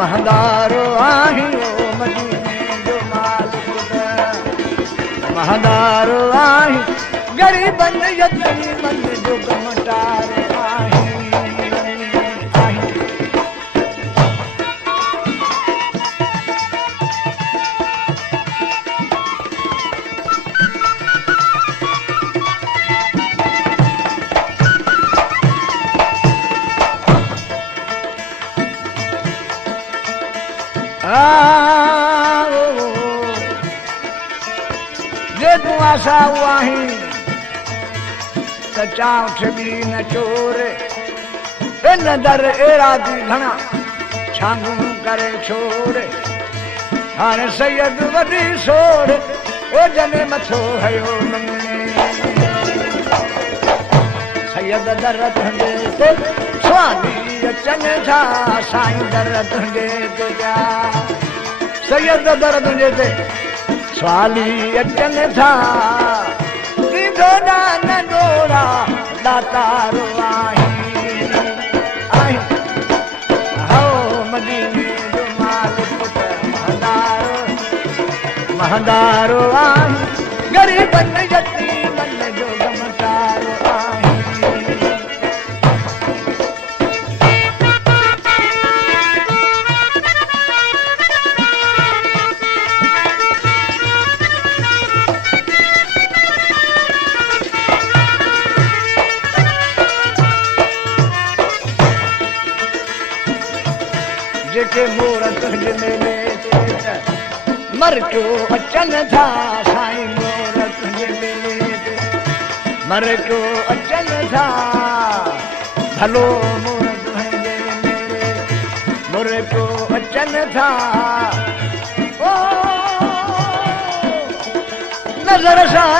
महदारो आही ओ मदीने जो मालिक महदारो आही गरीबन यतीमन जो गमटारो आही जे तू आशा वाही कचा उठबी न चोर इन दर एरा दी घना छांगू करे छोड़ हाणे सैयद वॾी सोड़ ओ जने मथो हयो मंगने सैयद दर तुंहिंजे ते स्वामी अचनि था साईं दर तुंहिंजे ते जा सैयद दर तुंहिंजे ते स्वाली अचनि था ॾींदो न ॾोरा दातारो आही हो मदीने जो मालिक महदारो आही गरीबन यतीमन जो गमटारो आही जेके मोर तुंहिंजे मेले ते मर क्यों अचनि था साईं मोर तुंहिंजे मेले ते मर क्यों अचनि था भलो मोर तुंहिंजे मेले मोर क्यों अचनि था ओ नज़र सां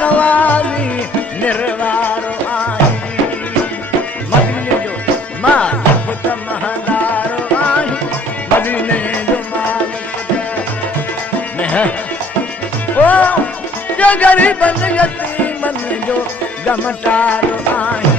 नवाज़ी निर्वारो आही मदीने जो मालिक महदारो आही मदीने जो मालिक ओ जो गरीबन यतीमन जो गमटारो आही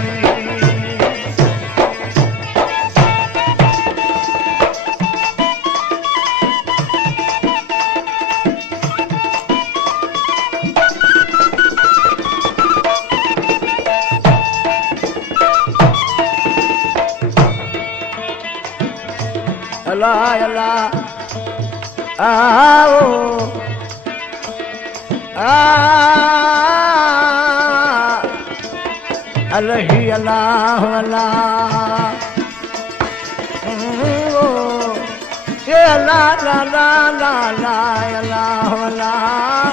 अल्लाह अल्लाह आओ अल्लाह अल्लाह अल्लाह ये अल्लाह ला ला ला ला अल्लाह अल्लाह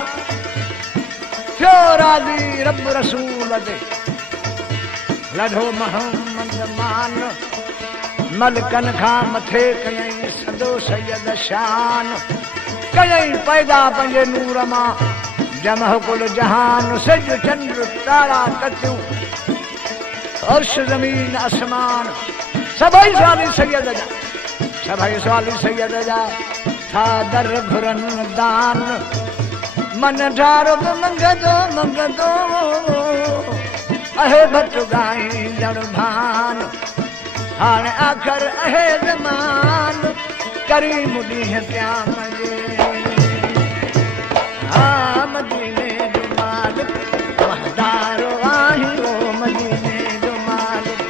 क्यों राजी रब रसूल दे लढो मोहम्मद मान मलकन खां मथे कयई सदो सैयद शान कयई पैदा पंहिंजे नूर मां जमह कुल जहान सिज चंद्र तारा ततियूं अर्श ज़मीन आसमान सभई सवाली सैयद जा सभई सवाली सैयद जा था दर घुरन दान मन ठारो मंगदो अहे भट गाईंदड़ भान हाणे आखर अहे ज़मान करीम ॾींहं क़याम जे हा मदीने जो मालिक महदारो आही ओ मदीने जो मालिक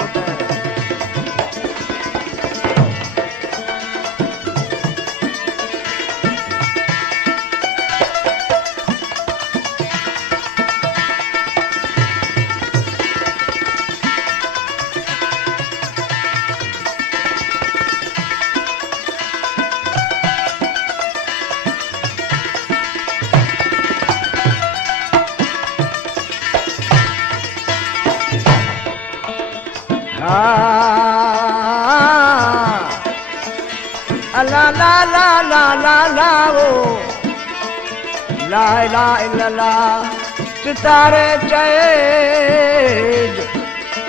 ला ला ला ला ला ला ओ ला इलाहा इल्लल्लाह सितारे चएज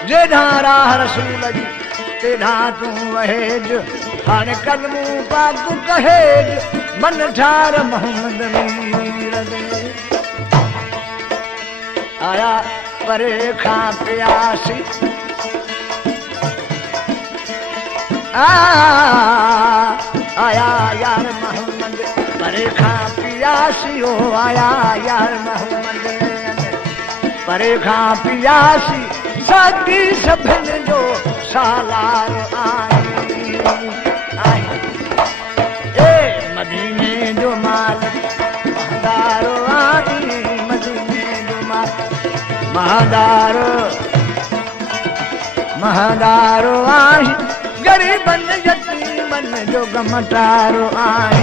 जेॾां राह रसूल जी तेॾां तूं वहेज हाणे कलमूं पाक कहेज मन ठार मोहम्मद मीर दे आया परे खां प्यासी आया यार मोहम्मद परे खां पियासी हो आया यार मोहम्मद परे खां पियासी साथी सभिनि जो सालार आई ए मदीने जो माल महदारो आई मदीने जो माल महदारो आई गरीबन यतीमन जो गमटारो आई